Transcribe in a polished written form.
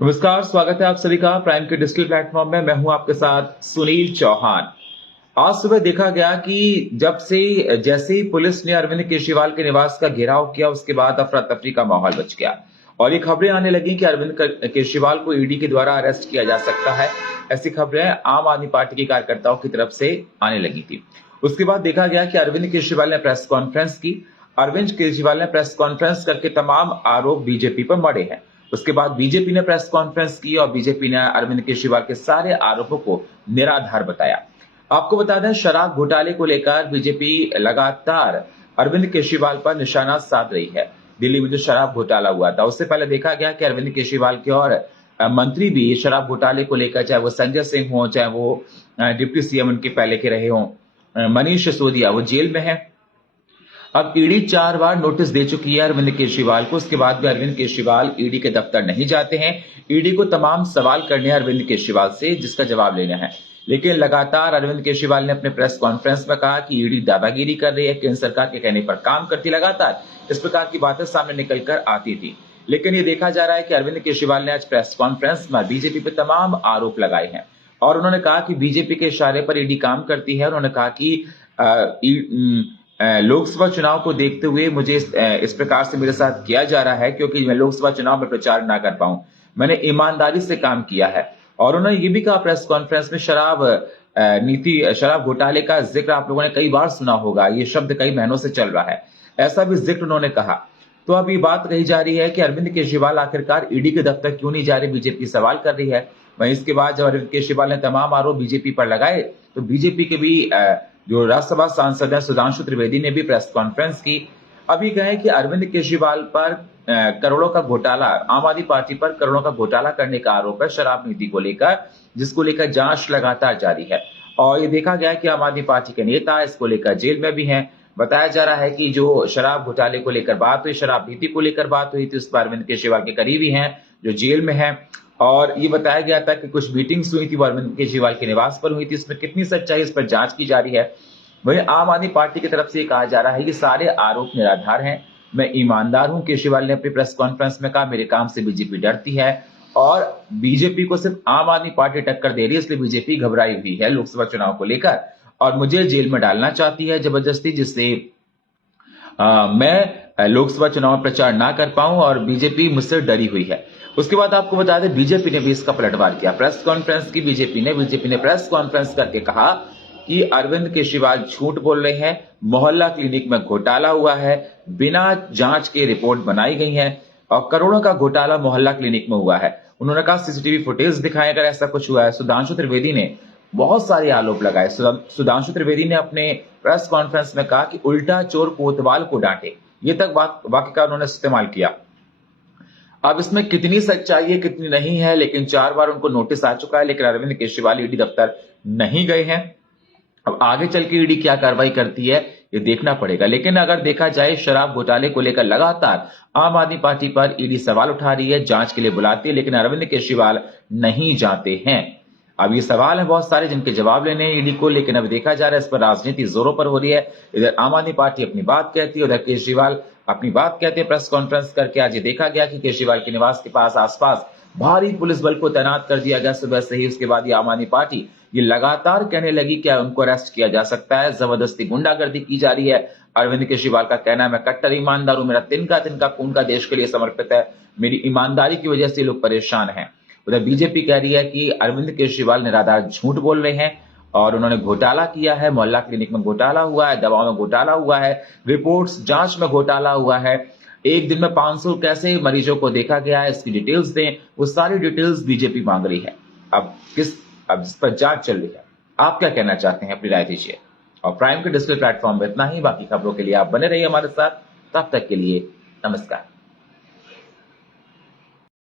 नमस्कार, स्वागत है आप सभी का प्राइम के डिजिटल प्लेटफॉर्म में। मैं हूं आपके साथ सुनील चौहान। आज सुबह देखा गया कि जैसे ही पुलिस ने अरविंद केजरीवाल के निवास का घेराव किया, उसके बाद अफरा तफरी का माहौल बच गया और ये खबरें आने लगी कि अरविंद केजरीवाल को ईडी के द्वारा अरेस्ट किया जा सकता है। ऐसी खबरें आम आदमी पार्टी के कार्यकर्ताओं की तरफ से आने लगी थी। उसके बाद देखा गया कि अरविंद केजरीवाल ने प्रेस कॉन्फ्रेंस की। अरविंद केजरीवाल ने प्रेस कॉन्फ्रेंस करके तमाम आरोप बीजेपी पर मढ़े हैं। उसके बाद बीजेपी ने प्रेस कॉन्फ्रेंस की और बीजेपी ने अरविंद केजरीवाल के सारे आरोपों को निराधार बताया। आपको बता दें, शराब घोटाले को लेकर बीजेपी लगातार अरविंद केजरीवाल पर निशाना साध रही है। दिल्ली में जो शराब घोटाला हुआ था, उससे पहले देखा गया कि अरविंद केजरीवाल के और मंत्री भी शराब घोटाले को लेकर, चाहे वो संजय सिंह हो, चाहे वो डिप्टी सीएम उनके पहले के रहे हों मनीष सिसोदिया, वो जेल में है। अब ईडी 4 बार नोटिस दे चुकी है अरविंद केजरीवाल को। उसके बाद भी अरविंद केजरीवाल ईडी के दफ्तर नहीं जाते हैं। ईडी को तमाम सवाल करने हैं अरविंद केजरीवाल से, जिसका जवाब लेना है। लेकिन लगातार अरविंद केजरीवाल ने अपने प्रेस कॉन्फ्रेंस में कहा कि ईडी दादागिरी कर रही है, केंद्र सरकार के कहने पर काम करती। लगातार इस प्रकार की बातें सामने निकलकर आती थी। लेकिन ये देखा जा रहा है कि अरविंद केजरीवाल ने आज प्रेस कॉन्फ्रेंस में बीजेपी पर तमाम आरोप लगाए हैं और उन्होंने कहा कि बीजेपी के इशारे पर ईडी काम करती है। उन्होंने कहा कि लोकसभा चुनाव को देखते हुए मुझे इस प्रकार से मेरे साथ किया जा रहा है क्योंकि मैं लोकसभा चुनाव में प्रचार ना कर पाऊं। मैंने ईमानदारी से काम किया है। और उन्होंने ये भी कहा प्रेस कॉन्फ्रेंस में, शराब घोटाले का जिक्र आप लोगों ने कई बार सुना होगा, ये शब्द कई महीनों से चल रहा है, ऐसा भी जिक्र उन्होंने कहा। तो अब ये बात कही जा रही है कि अरविंद केजरीवाल आखिरकार ईडी के दफ्तर क्यों नहीं जा रहे, बीजेपी सवाल कर रही है। वहीं इसके बाद जब अरविंद केजरीवाल ने तमाम आरोप बीजेपी पर लगाए, तो बीजेपी के भी जो राज्यसभा सांसद है सुधांशु त्रिवेदी ने भी प्रेस कॉन्फ्रेंस की। अभी कहे कि अरविंद केजरीवाल पर करोड़ों का घोटाला, आम आदमी पार्टी पर करोड़ों का घोटाला करने का आरोप है शराब नीति को लेकर, जिसको लेकर जांच लगातार जारी है। और ये देखा गया कि आम आदमी पार्टी के नेता इसको लेकर जेल में भी हैं। बताया जा रहा है कि जो शराब घोटाले को लेकर बात हुई, शराब नीति को लेकर बात हुई थी, उस पर अरविंद केजरीवाल के करीबी हैं जो जेल में है। और ये बताया गया था कि कुछ मीटिंग्स हुई थी, वो अरविंद केजरीवाल के निवास पर हुई थी। इसमें कितनी सच्चाई, इस पर जांच की जा रही है। वहीं आम आदमी पार्टी की तरफ से कहा जा रहा है कि सारे आरोप निराधार हैं, मैं ईमानदार हूं। केजरीवाल ने अपनी प्रेस कॉन्फ्रेंस में कहा, मेरे काम से बीजेपी डरती है और बीजेपी को सिर्फ आम आदमी पार्टी टक्कर दे रही है, इसलिए बीजेपी घबराई हुई है लोकसभा चुनाव को लेकर और मुझे जेल में डालना चाहती है जबरदस्ती, जिससे मैं लोकसभा चुनाव में प्रचार ना कर पाऊं और बीजेपी मुझसे डरी हुई है। उसके बाद आपको बता दें, बीजेपी ने भी इसका पलटवार किया। प्रेस कॉन्फ्रेंस की बीजेपी ने प्रेस कॉन्फ्रेंस करके कहा कि अरविंद केजरीवाल झूठ बोल रहे हैं, मोहल्ला क्लिनिक में घोटाला हुआ है, बिना जांच के रिपोर्ट बनाई गई है और करोड़ों का घोटाला मोहल्ला क्लिनिक में हुआ है। उन्होंने कहा सीसीटीवी फुटेज दिखाएं अगर ऐसा कुछ हुआ है। सुधांशु त्रिवेदी ने बहुत सारे आरोप लगाए। सुधांशु त्रिवेदी ने अपने प्रेस कॉन्फ्रेंस में कहा कि उल्टा चोर कोतवाल को डांटे, ये तक वाक्य का उन्होंने इस्तेमाल किया। अब इसमें कितनी सच्चाई है कितनी नहीं है, लेकिन 4 बार उनको नोटिस आ चुका है, लेकिन अरविंद केजरीवाल ईडी दफ्तर नहीं गए हैं। अब आगे चल के ईडी क्या कार्रवाई करती है ये देखना पड़ेगा। लेकिन अगर देखा जाए, शराब घोटाले को लेकर लगातार आम आदमी पार्टी पर ईडी सवाल उठा रही है, जांच के लिए बुलाती है, लेकिन अरविंद केजरीवाल नहीं जाते हैं। अब ये सवाल है बहुत सारे जिनके जवाब लेने हैं ईडी को, लेकिन अब देखा जा रहा है इस पर राजनीति जोरों पर हो रही है। इधर आम आदमी पार्टी अपनी बात कहती है, उधर केजरीवाल अपनी बात कहते हैं प्रेस कॉन्फ्रेंस करके। आज ये देखा गया कि केजरीवाल के निवास के पास आसपास भारी पुलिस बल को तैनात कर दिया गया सुबह से ही। उसके बाद ये आम आदमी पार्टी ये लगातार कहने लगी कि उनको अरेस्ट किया जा सकता है, जबरदस्ती गुंडागर्दी की जा रही है। अरविंद केजरीवाल का कहना है, मैं कट्टर ईमानदार हूं, मेरा तिनका तिनका खून का देश के लिए समर्पित है, मेरी ईमानदारी की वजह से लोग परेशान हैं। उधर बीजेपी कह रही है कि अरविंद केजरीवाल निराधार झूठ बोल रहे हैं और उन्होंने घोटाला किया है, मोहल्ला क्लिनिक में घोटाला हुआ है, दवाओं में घोटाला हुआ है, रिपोर्ट्स जांच में घोटाला हुआ है, एक दिन में 500 कैसे मरीजों को देखा गया है, इसकी डिटेल्स दें। वो सारी डिटेल्स बीजेपी मांग रही है। अब इस पर जांच चल रही है। आप क्या कहना चाहते हैं, अपनी राय दीजिए। और प्राइम के डिजिटल प्लेटफॉर्म में इतना ही। बाकी खबरों के लिए आप बने रहिए हमारे साथ। तब तक के लिए नमस्कार।